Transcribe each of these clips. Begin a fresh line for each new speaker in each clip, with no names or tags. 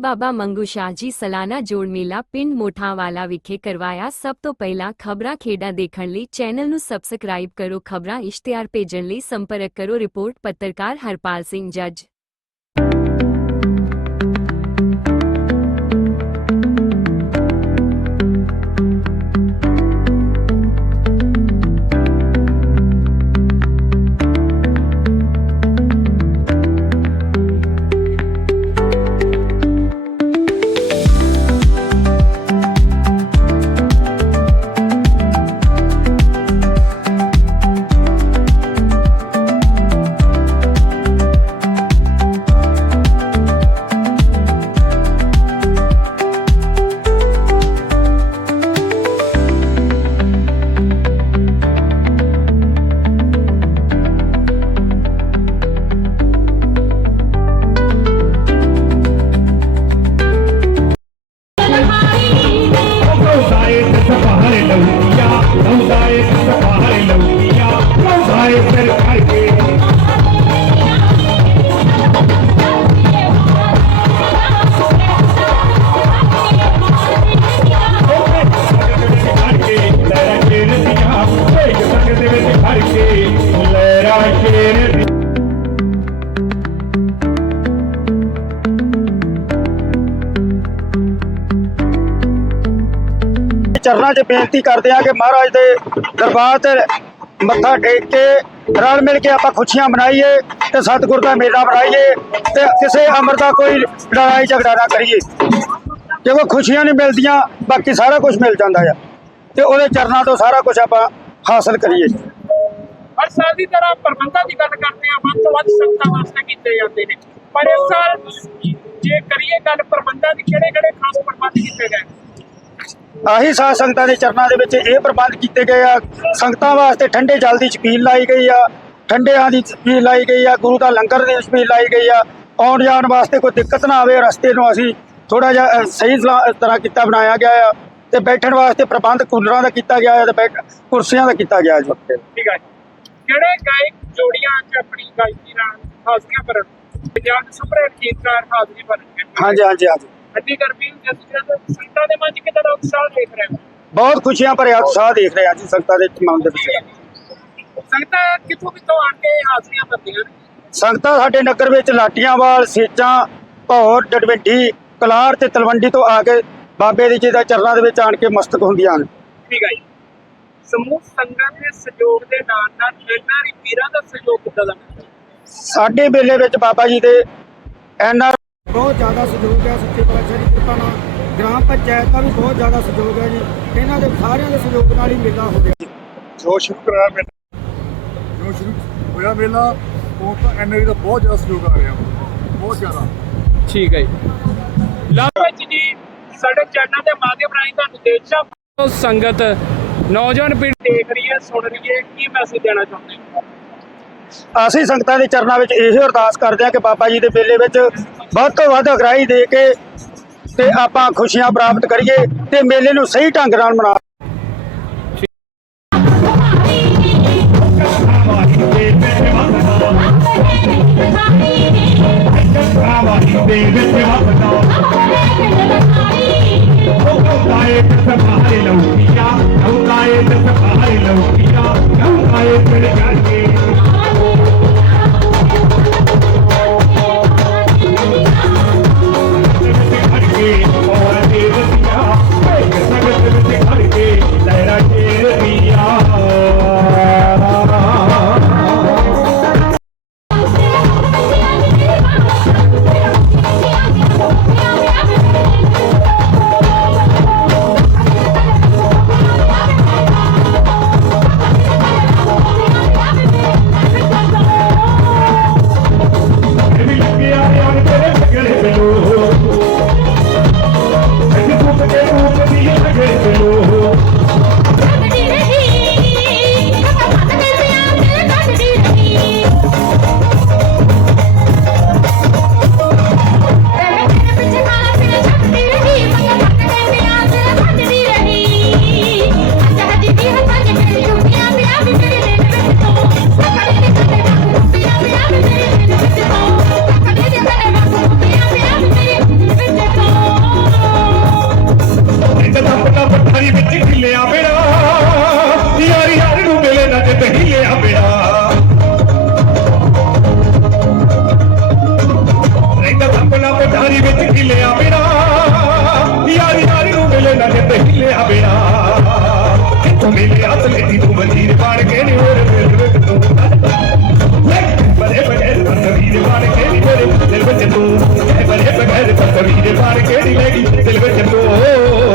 ਬਾਬਾ ਮੰਗੂ ਸ਼ਾਹ ਜੀ ਸਾਲਾਨਾ ਜੋੜ ਮੇਲਾ ਪਿੰਡ ਮੋਠਾਂਵਾਲਾ ਵਿਖੇ ਕਰਵਾਇਆ। ਸਭ ਤੋਂ ਪਹਿਲਾਂ ਖਬਰਾਂ ਖੇਡਾਂ ਦੇਖਣ ਲਈ ਚੈਨਲ ਨੂੰ ਸਬਸਕ੍ਰਾਈਬ ਕਰੋ। ਖਬਰਾਂ ਇਸ਼ਤਿਹਾਰ ਭੇਜਣ ਲਈ ਸੰਪਰਕ ਕਰੋ। ਰਿਪੋਰਟ ਪੱਤਰਕਾਰ ਹਰਪਾਲ ਸਿੰਘ ਜੱਜ।
ਚਰਨਾਂ 'ਚ ਬੇਨਤੀ ਕਰਦੇ ਆ ਕਿ ਮਹਾਰਾਜ ਦੇ ਦਰਬਾਰ ਤੇ ਮੱਥਾ ਟੇਕ ਕੇ ਰਲ ਮਿਲ ਕੇ ਆਪਾਂ ਖੁਸ਼ੀਆਂ ਮਨਾਈਏ ਤੇ ਸਤਿਗੁਰ ਦਾ ਮੇਲਾ ਮਨਾਈਏ ਤੇ ਕਿਸੇ ਅਮਰ ਦਾ ਕੋਈ ਲੜਾਈ ਝਗੜਾ ਨਾ ਕਰੀਏ। ਜਦੋਂ ਖੁਸ਼ੀਆਂ ਨਹੀਂ ਮਿਲਦੀਆਂ, ਬਾਕੀ ਸਾਰਾ ਕੁਝ ਮਿਲ ਜਾਂਦਾ ਆ। ਤੇ ਉਹਦੇ ਚਰਨਾਂ ਤੋਂ ਸਾਰਾ ਕੁਝ ਆਪਾਂ ਹਾਸਲ ਕਰੀਏ।
ਹਰ ਸਾਲ ਦੀ ਤਰ੍ਹਾਂ ਪ੍ਰਬੰਧਾਂ ਦੀ ਗੱਲ ਕਰਦੇ ਆ ਵੱਧ ਤੋਂ ਵੱਧ ਸੰਗਤਾਂ ਵਾਸਤੇ ਕੀਤੇ ਜਾਂਦੇ ਨੇ। ਪਰ ਇਸ ਸਾਲ ਜੇ ਕਰੀਏ ਗੱਲ, ਪ੍ਰਬੰਧਾਂ ਦੀ ਕਿਹੜੇ ਕਿਹੜੇ ਖਾਸ ਪ੍ਰਬੰਧ ਕੀਤੇ ਗਏ?
ਆਹੀ ਸਾਧ ਸੰਗਤਾਂ ਦੇ ਚਰਨਾਂ ਦੇ ਵਿੱਚ ਇਹ ਪ੍ਰਬੰਧ ਕੀਤੇ ਗਏ ਆ। ਸੰਗਤਾਂ ਵਾਸਤੇ ਠੰਡੇ ਜਲ ਦੀ ਛਪੀਲ ਲਾਈ ਗਈ ਆ। ਠੰਡਿਆਂ ਦੀ ਛਪੀਲ ਲਾਈ ਗਈ ਆ। ਗੁਰੂ ਦਾ ਲੰਗਰ ਦੀ ਛਪੀਲ ਲਾਈ ਗਈ ਆ। ਆਉਣ ਜਾਣ ਵਾਸਤੇ ਕੋਈ ਦਿੱਕਤ ਨਾ ਆਵੇ ਰਸਤੇ ਨੂੰ ਅਸੀਂ ਥੋੜਾ ਜਿਹਾ ਸਹੀ ਤਰ੍ਹਾਂ ਕੀਤਾ ਬਣਾਇਆ ਗਿਆ ਆ। ਤੇ ਬੈਠਣ ਵਾਸਤੇ ਪ੍ਰਬੰਧ ਕੂਲਰਾਂ ਦਾ ਕੀਤਾ ਗਿਆ ਹੈ ਤੇ ਬੈਠ ਕੁਰਸੀਆਂ ਦਾ ਕੀਤਾ ਗਿਆ ਜੀ।
ਠੀਕ ਹੈ ਕਿਹੜੇ ਗਾਇਕ ਜੋੜੀਆਂ 'ਚ ਆਪਣੀ ਗਾਇਕੀ ਨਾਲ ਹਾਜ਼ਰੀਆਂ ਭਰਨ ਪੰਜਾਬ ਦੇ ਸੁਪਰ ਗੀਤਕਾਰ ਹਾਜ਼ਰੀ ਭਰਨਗੇ
ਹਾਂਜੀ ਹਾਂਜੀ ਹਾਂਜੀ।
ਅੱਡੀ ਗਰਮੀ ਜਦ ਸੰਗਤਾਂ ਦੇ ਮਨ 'ਚ ਕਿਦਾਂ ਦਾ ਉਤਸ਼ਾਹ ਦੇਖ ਰਹੇ ਹੋ।
ਬਹੁਤ ਖੁਸ਼ੀਆਂ ਭਰਿਆ ਉਤਸ਼ਾਹ ਦੇਖ ਰਹੇ ਹਾਂ ਜੀ ਸੰਗਤਾਂ ਦੇ ਮਨ ਦੇ ਵਿੱਚ।
ਸੰਗਤਾਂ ਕਿੱਥੋਂ ਕਿੱਥੋਂ ਆਣ ਕੇ ਹਾਜ਼ਰੀਆਂ ਭਰਦੀਆਂ ਨੇ?
ਸੰਗਤਾਂ ਸਾਡੇ ਨਗਰ ਵਿੱਚ ਲਾਟੀਆਂਵਾਲ ਸੇਚਾਂ ਭੌਰ ਡਡਵਿੰਡੀ ਕਲਾਰ ਤੇ ਤਲਵੰਡੀ ਤੋਂ ਆ ਕੇ ਬਾਬੇ ਦੀ ਜੀ ਦਾ ਚਰਨਾਂ ਦੇ ਵਿੱਚ ਆਣ ਕੇ ਮਸਤਕ ਹੁੰਦੀਆਂ ਹਨ।
ਠੀਕ ਹੈ ਜੀ। ਸਮੂਹ ਸੰਗਤ ਦੇ ਸਹਿਯੋਗ ਦੇ ਨਾਲ ਨਾਲ ਇਹਨਾਂ ਦੀ ਪੀਰਾਂ ਦਾ ਸਹਿਯੋਗ ਕਿੱਦਾਂ ਦਾ?
ਸਾਡੇ ਮੇਲੇ ਵਿੱਚ ਬਾਬਾ ਜੀ ਦੇ ਐਨਆਰ ਬਹੁਤ ਜ਼ਿਆਦਾ ਸਹਿਯੋਗ ਹੈ ਸੱਚੇ ਪਾਤਸ਼ਾਹ ਦੀ ਕਿਰਪਾ ਨਾਲ। ਗ੍ਰਾਮ ਪੰਚਾਇਤ ਦਾ ਵੀ ਬਹੁਤ ਜ਼ਿਆਦਾ ਸਹਿਯੋਗ ਹੈ ਜੀ। ਇਹਨਾਂ ਦੇ ਸਾਰਿਆਂ ਦੇ ਸਹਿਯੋਗ ਨਾਲ ਹੀ ਮੇਲਾ ਹੋ ਰਿਹਾ।
ਜੋ ਸ਼ੁਰੂ ਕਰਾਇਆ ਮੇਲਾ ਜੋ ਸ਼ੁਰੂ ਹੋਇਆ ਮੇਲਾ ਉਹ ਤਾਂ ਐਨਆਈ ਦਾ ਬਹੁਤ ਜ਼ਿਆਦਾ ਸਹਿਯੋਗ ਆ ਰਿਹਾ। ਬਹੁਤ ਜ਼ਿਆਦਾ।
ਠੀਕ ਹੈ ਜੀ। ਲਾਭ ਵਿੱਚ ਜੀ ਸਾਡੇ ਚੈਨਲ ਦੇ ਮਾਧਿਅਮ ਰਾਹੀਂ ਤੁਹਾਨੂੰ ਦੇਸ਼ਾਂ ਸੰਗਤ ਨੌਜਵਾਨ ਪੀੜ੍ਹੀ ਦੇਖ ਰਹੀ ਹੈ ਸੁਣ ਰਹੀ ਹੈ। ਕੀ ਮੈਸੇਜ ਦੇਣਾ ਚਾਹੁੰਦੇ
ਅਸੀਂ ਸੰਗਤਾਂ ਦੇ ਚਰਨਾਂ ਵਿੱਚ ਇਹੋ ਅਰਦਾਸ ਕਰਦੇ ਹਾਂ ਕਿ ਬਾਬਾ ਜੀ ਦੇ ਮੇਲੇ ਵਿੱਚ ਵੱਧ ਤੋਂ ਵੱਧ ਅਗਰਾਈ ਦੇ ਕੇ ਤੇ ਆਪਾਂ ਖੁਸ਼ੀਆਂ ਪ੍ਰਾਪਤ ਕਰੀਏ ਤੇ ਮੇਲੇ ਨੂੰ ਸਹੀ ਢੰਗ ਨਾਲ ਮਨਾ
ਦੇ ਵਿੱਚ ਯਾਰੀ ਵਿੱਚ ਖਿਲਿਆ ਮੇਰਾ ਯਾਰੀ ਯਾਰੀ ਨੂੰ ਮਿਲੇ ਨਾ ਜਿੱਤੇ ਖਿਲਿਆ ਮੇਰਾ ਤੂੰ ਮਿਲੇ ਅਸਲੀ ਦੀ ਤੂੰ ਵਜ਼ੀਰ ਬਣ ਕੇ ਨਹੀਂ ਹੋਰ ਦਿਲ ਵਿੱਚ ਤੂੰ ਬੜੇ ਬੜੇ ਤਸਵੀਰ ਬਣ ਕੇ ਨਹੀਂ ਮੇਰੇ ਦਿਲ ਵਿੱਚ ਤੂੰ। ਬੜੇ ਬੜੇ ਤਸਵੀਰ ਬਣ ਕੇ ਨਹੀਂ ਮੇਰੀ ਦਿਲ ਵਿੱਚ ਤੂੰ।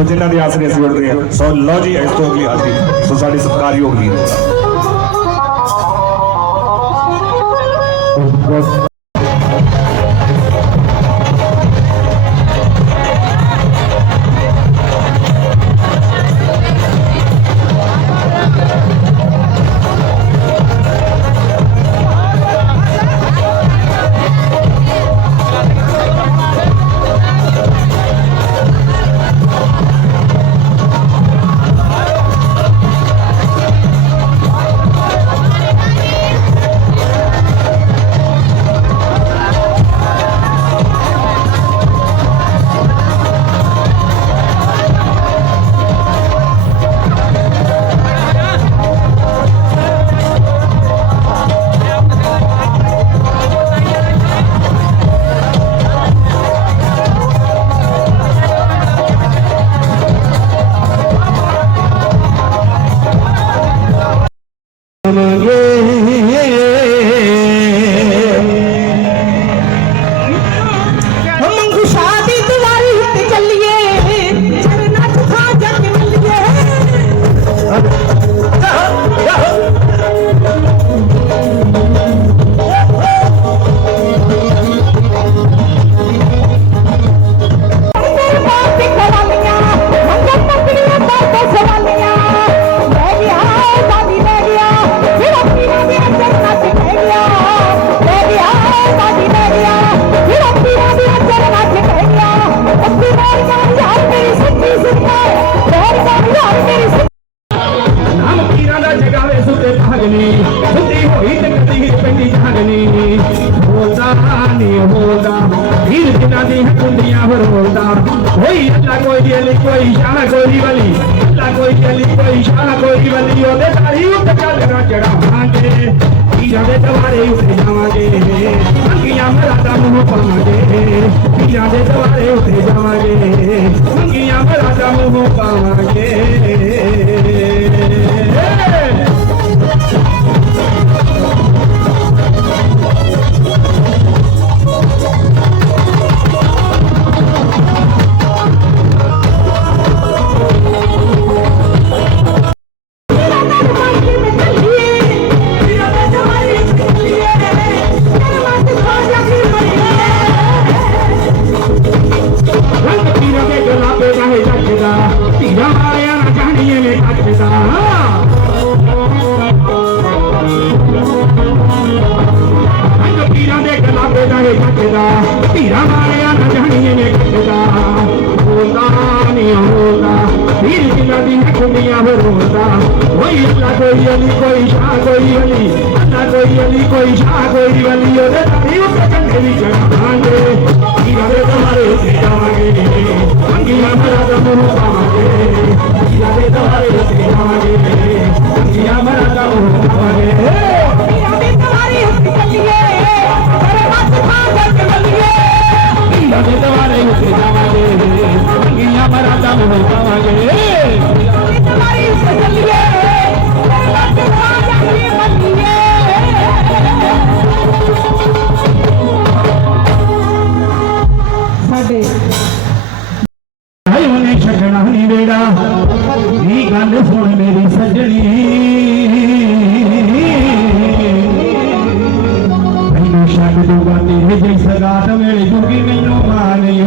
ਸੋ ਜਿਨ੍ਹਾਂ ਦੇ ਆਸਰੇ ਅਸੀਂ ਉੜਦੇ ਹਾਂ, ਸੋ ਲਓ ਜੀ, ਇਸ ਤੋਂ ਅਗਲੀ ਹਾਜ਼ਰੀ। ਸੋ ਸਾਡੀ ਸਤਿਕਾਰਯੋਗ ਜੀ
ਵੀਰ ਜਿਨ੍ਹਾਂ ਦੀ ਕੁੰਡੀਆਂ ਫਰੋਲਦਾ ਕੋਈ ਅੱਲਾ ਕੋਈ ਅਲੀ ਕੋਈ ਸ਼ਾਹ ਕੋਈ ਵਲੀ। ਅੱਲਾ ਕੋਈ ਅਲੀ ਕੋਈ ਸ਼ਾਹ ਕੋਈ ਵਲੀ। ਉਹਦੇ ਤਾਰੀ ਉੱਤੇ ਚੱਲਣਾ ਚੜਾਵਾਂਗੇ। ਪੀਰਾਂ ਦੇ ਦਵਾਰੇ ਉੱਤੇ ਜਾਵਾਂਗੇ। ਮੰਗੀਆਂ ਮਰਾਦਾ ਮੂੰਹ ਪਾਵਾਂਗੇ। ਪੀਰਾਂ ਦੇ ਦਵਾਰੇ ਉੱਤੇ ਜਾਵਾਂਗੇ। ਮੰਗੀਆਂ ਮਰਾਦਾ ਮੂੰਹ ਪਾਵਾਂਗੇ। ਮੰਗੀਆਂ ਮਰਾ ਦਾ ਮੂੰਹ ਪਾਵਾਂਗੇ। ਦਵਾਰੇ ਉੱਤੇ
ਸਾਡੇ
ਹਾਏ ਉਹਨੇ ਛੱਡਣਾ ਨਹੀਂ ਵੇੜਾ। ਨੀ ਗੱਲ ਸੁਣ ਮੇਰੀ ਸੱਜਣੀ। ਮੈਨੂੰ ਛੱਡ ਦੂਗਾ ਤੇਰੇ ਜੈਸਾ ਰਾਤ ਵੇਲੇ ਜੁਗੀ ਮੈਨੂੰ ਮਾਂ ਨਹੀਂ